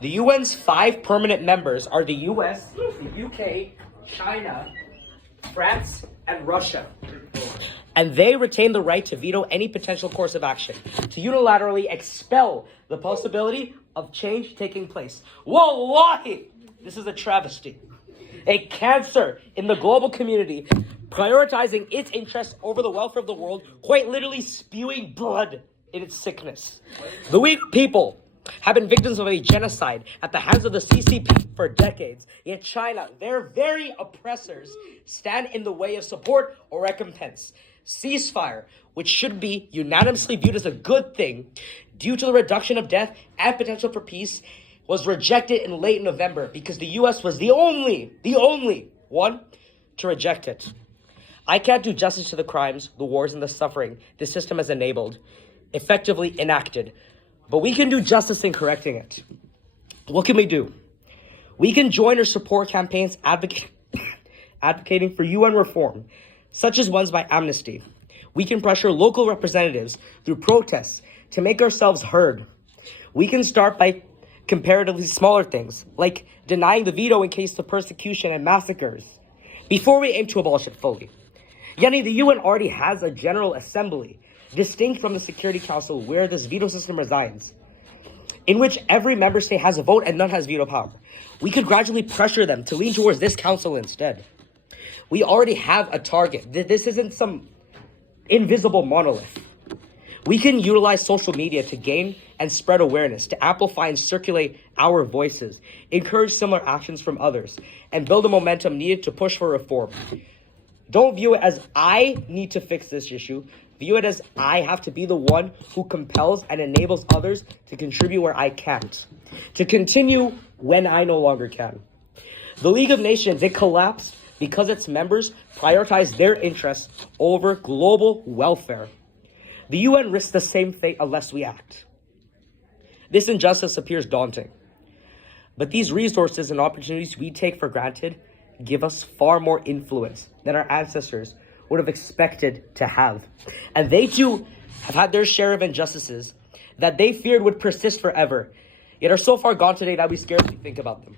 The UN's 5 permanent members are the US, the UK, China, France, and Russia. And they retain the right to veto any potential course of action, to unilaterally expel the possibility of change taking place. Wallahi! This is a travesty. A cancer in the global community, prioritizing its interests over the welfare of the world, quite literally spewing blood in its sickness. The Uyghur people have been victims of a genocide at the hands of the CCP for decades. Yet China, their very oppressors, stand in the way of support or recompense. Ceasefire, which should be unanimously viewed as a good thing due to the reduction of death and potential for peace, was rejected in late November because the US was the only one to reject it. I can't do justice to the crimes, the wars, and the suffering this system has enabled, effectively enacted. But we can do justice in correcting it. What can we do? We can join or support campaigns advocating for UN reform, such as ones by Amnesty. We can pressure local representatives through protests to make ourselves heard. We can start by comparatively smaller things, like denying the veto in case of persecution and massacres, before we aim to abolish it fully. Yani, the UN already has a General Assembly, distinct from the Security Council, where this veto system resides, in which every member state has a vote and none has veto power. We could gradually pressure them to lean towards this council instead. We already have a target. This isn't some invisible monolith. We can utilize social media to gain and spread awareness, to amplify and circulate our voices, encourage similar actions from others, and build the momentum needed to push for reform. Don't view it as I need to fix this issue. View it as I have to be the one who compels and enables others to contribute where I can't, to continue when I no longer can. The League of Nations, it collapsed because its members prioritized their interests over global welfare. The UN risks the same fate unless we act. This injustice appears daunting, but these resources and opportunities we take for granted give us far more influence than our ancestors would have expected to have. And they too have had their share of injustices that they feared would persist forever, yet are so far gone today that we scarcely think about them.